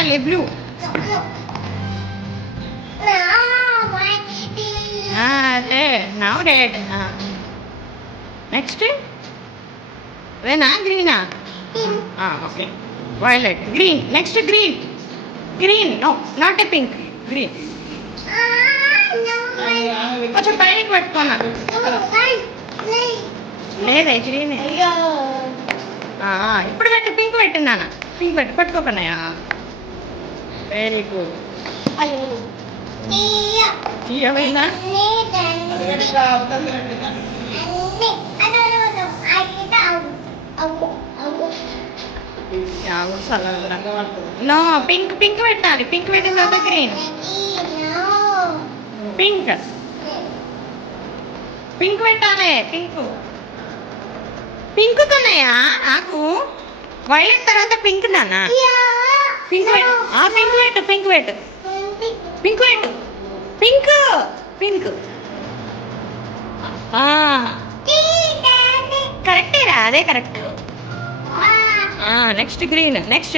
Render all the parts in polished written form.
తల్లి బ్లూ. అదే now red. Next అదేనా గ్రీనా? Okay violet green. Next green. Green no not a pink green. కొంచెం పైకి పెట్టుకున్నా లేదే గ్రీన్. ఇప్పుడు పెట్టు పింక్ పెట్టిందానా? పింక్ పెట్టు పట్టుకోకన్నాయా? Very good. తీయమైందా? నో పింక్ పింక్ పెట్టాలి. పింక్ పెట్టిన తర్వాత గ్రీన్. పింక్ పింక్ పెట్టాలి. పింక్ పింక్ కన్నాయా? నాకు వైలెట్ తర్వాత పింక్ నానా? పింక్ పెట్టు. పింక్ పెట్టు పింక్ పెట్టు పింక్ పెట్టు పింక్ పింక్. కరెక్టేరా? అదే కరెక్ట్. Next green. నెక్స్ట్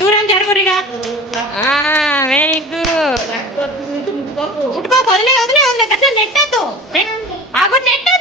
దూరం జరుగురిగా. Very good. ఉట్టుకో వదిలే వదిలే వదిలే అసలు నెట్టద్దు. నెట్టు